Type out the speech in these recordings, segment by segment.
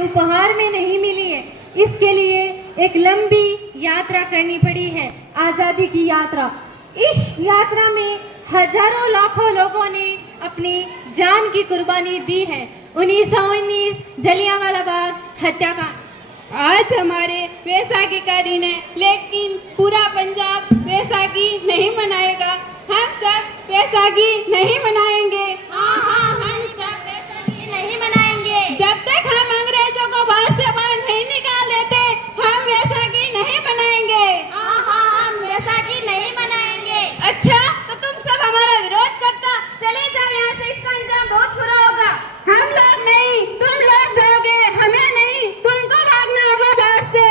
उपहार में नहीं मिली है। इसके लिए एक लंबी यात्रा करनी पड़ी है, आजादी की यात्रा। इस यात्रा में हजारों लाखों लोगों ने अपनी जान की कुर्बानी दी है। 1919 जलियांवाला बाग हत्याकांड आज हमारे वैसाखी का दिन है, लेकिन पूरा पंजाब वैसाखी नहीं मनाएगा। हम सब वैसाखी नहीं मनाएंगे। हम सब वैसाखी नहीं मनाएंगे। जब तक हम अंग्रेजों को भारत से बाहर नहीं निकाल लेते, हम वैसाखी नहीं मनाएंगे। हम वैसाखी नहीं मनाएंगे। अच्छा, तो तुम सब हमारा विरोध करता, चले जाओ यहाँ से, इसका अंजाम बहुत बुरा होगा। हम लोग नहीं, तुम लोग जाओगे, हमें नहीं, तुमको भागना होगा भारत से।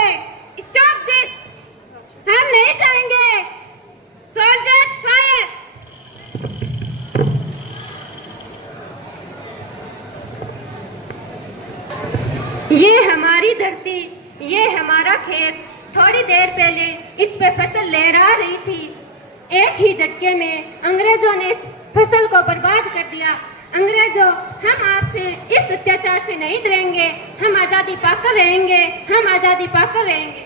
स्टॉप दिस, हम नहीं जाएंगे। Soldiers fire. ये हमारी धरती, ये हमारा खेत। थोड़ी देर पहले इस पे फसल लहरा रही थी। एक ही झटके में अंग्रेजों ने इस फसल को बर्बाद कर दिया। अंग्रेजों, हम आपसे इस अत्याचार से नहीं डरेंगे। हम आजादी पाकर रहेंगे, हम आजादी पाकर रहेंगे।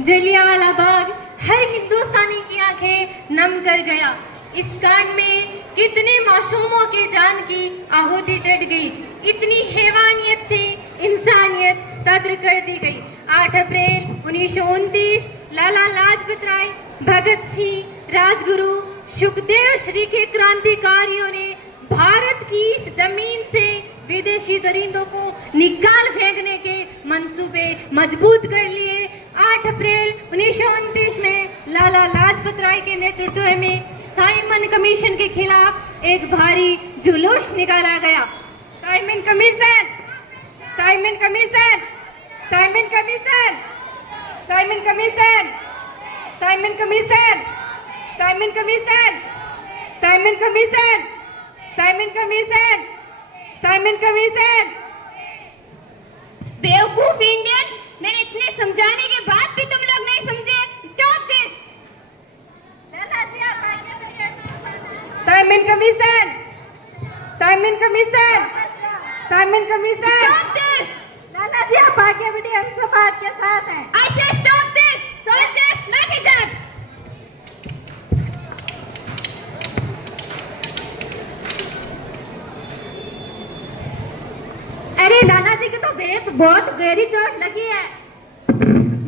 जलियांवाला बाग हर हिंदुस्तानी की आंखें नम कर गया। इस कांड में कितने मासूमों की जान की आहुति चढ़ गई, इतनी हैवानियत से इंसानियत कद्र कर दी गई। 8 अप्रैल 1929 लाला लाजपत राय, भगत सिंह, राजगुरु, सुखदेव श्री के क्रांतिकारियों ने भारत की इस जमीन से विदेशी दरिंदों को निकाल फेंकने के मंसूबे मजबूत कर लिए। 8 अप्रैल 1929 में लाला लाजपत राय के नेतृत्व में साइमन कमीशन के खिलाफ एक भारी जुलूस निकाला गया। Simon Commission, Simon Commission, Simon Commission, Simon Commission, Simon Commission, Simon Commission, Simon Commission, Simon Commission, Simon commission. बेवकूफ इंडियन, मैंने इतने समझाने के बाद भी तुम लोग नहीं समझे। Stop this. Simon Commission, Simon Commission, Simon Commission. Stop this. Lala ji आप आगे बढ़िए, हम सब आपके साथ हैं। I say stop this. Soldiers, knock it down. अरे लाला जी की तो बहुत गहरी चोट लगी है।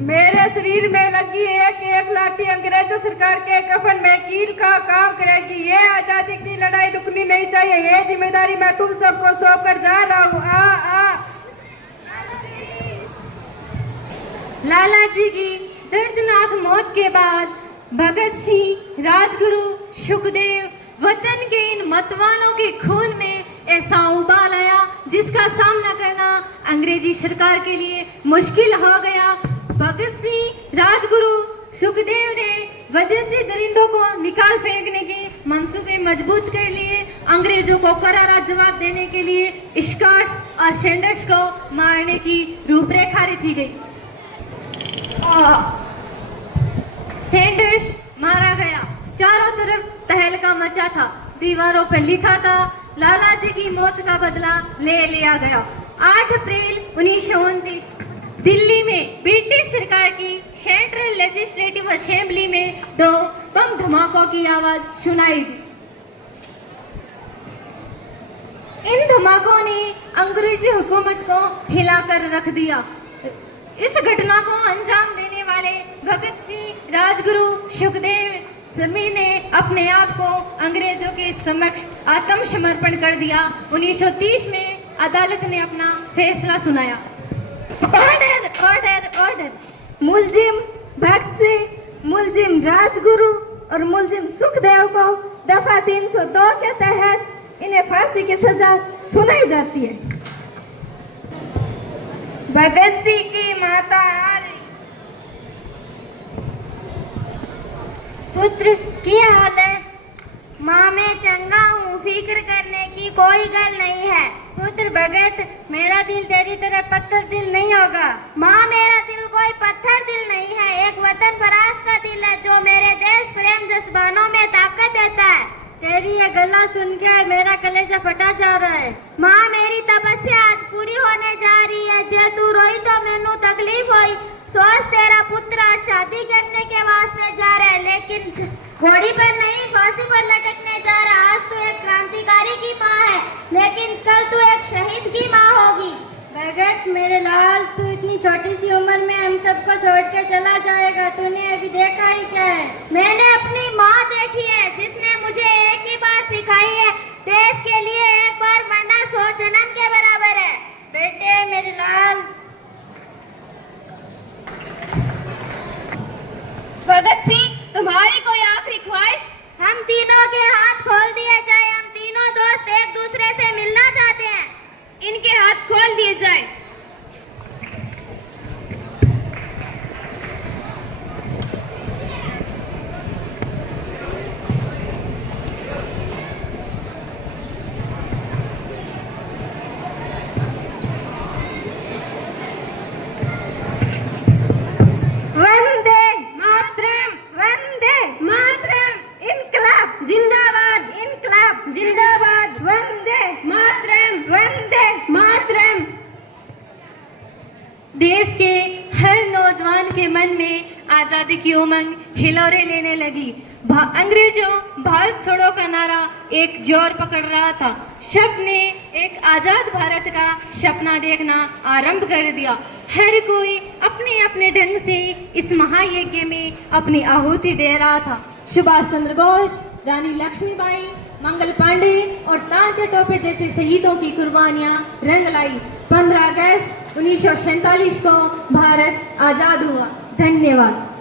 मेरे शरीर में लगी एक लाठी अंग्रेजों सरकार के कफन में कील का काम करेगी। ये आजादी की लड़ाई रुकनी नहीं चाहिए। ये जिम्मेदारी मैं तुम सबको सौंप कर जा रहा हूँ। लाला जी की दर्दनाक मौत के बाद भगत सिंह, राजगुरु, सुखदेव, वतन के इन मतवालों के खून में ऐसा उबाल आया जिसका सामना करना अंग्रेजी सरकार के लिए मुश्किल हो गया। भगत सिंह, राजगुरु, सुखदेव ने विदेशी दरिंदों को निकाल फेंकने के मंसूबे मजबूत कर लिए। अंग्रेजों को करारा जवाब देने के लिए स्कॉट्स और सैंडर्स को मारने की रूपरेखा रची गई। सैंडर्स मारा गया। चारों तरफ तहलका मचा था। दीवारों पर लिखा था, लाला जी की मौत का बदला ले लिया गया। 8 अप्रैल 1929 दिल्ली में ब्रिटिश सरकार की सेंट्रल लेजिस्लेटिव असेंबली में 2 बम धमाकों की आवाज सुनाई दी। इन धमाकों ने अंग्रेजी हुकूमत को हिलाकर रख दिया। इस घटना को अंजाम देने वाले भगत सिंह, राजगुरु, सुखदेव सभी ने अपने आप को अंग्रेजों के समक्ष आत्मसमर्पण कर दिया। 1930 में अदालत ने अपना फैसला सुनाया। Order, order, order. मुलजिम भगत सिंह, मुलजिम राजगुरु और मुलजिम सुखदेव को दफा 302 के तहत इन्हें फांसी की सजा सुनाई जाती है। भगत सिंह की माता आ रही। पुत्र क्या हाल है? माँ मैं चंगा हूँ, फिक्र करने की कोई गल नहीं है। पुत्र भगत, मेरा दिल तेरी तरह पत्थर दिल नहीं होगा। माँ मेरा दिल कोई पत्थर दिल नहीं है, एक वतन परास का दिल है जो मेरे देश प्रेम जज्बानों में ताकत देता है। तेरी ये गला सुन के मेरा कलेजा फटा जा रहा है। माँ मेरी तपस्या आज पूरी होने जा रही है। जे तू रोई तो मैनू तकलीफ हुई। सोच तेरा पुत्र आज शादी करने के वास्ते जा रहा है, लेकिन घोड़ी पर नहीं फांसी पर लटकने जा रहा। आज तू एक क्रांतिकारी की माँ है, लेकिन कल तू एक शहीद की माँ होगी। भगत मेरे लाल, तू इतनी छोटी सी उम्र में हम सबको छोड़ के चला जाएगा। तूने अभी देखा ही क्या है? मैंने अपनी माँ देखी है, जिसने मुझे एक ही बात सिखाई है, देश के लिए एक बार मरना 100 जन्म के बराबर है। बेटे मेरे लाल। भगत सिंह, तुम्हारी कोई आखिरी ख्वाहिश? हम तीनों के हाथ खोल दिए जाए। हम तीनों दोस्त एक दूसरे से मिलना चाहते हैं। इनके हाथ खोल दिए जाए। वंदे मातरम, वंदे मातरम, इनकलाब जिंदाबाद, इनकलाब जिंदाबाद, वंदे मातरम, वंदे मातरम। देश के हर नौजवान के मन में आजादी की उमंग हिलोरे लेने लगी। अंग्रेजों भारत छोड़ो का नारा एक जोर पकड़ रहा था। सबने एक आजाद भारत का सपना देखना आरंभ कर दिया। हर कोई अपने अपने ढंग से इस महायज्ञ में अपनी आहुति दे रहा था। सुभाष चंद्र बोस, रानी लक्ष्मीबाई, मंगल पांडे और तात्या टोपे जैसे शहीदों की कुर्बानियां रंग लाई। 15 अगस्त 1947 को भारत आजाद हुआ। धन्यवाद।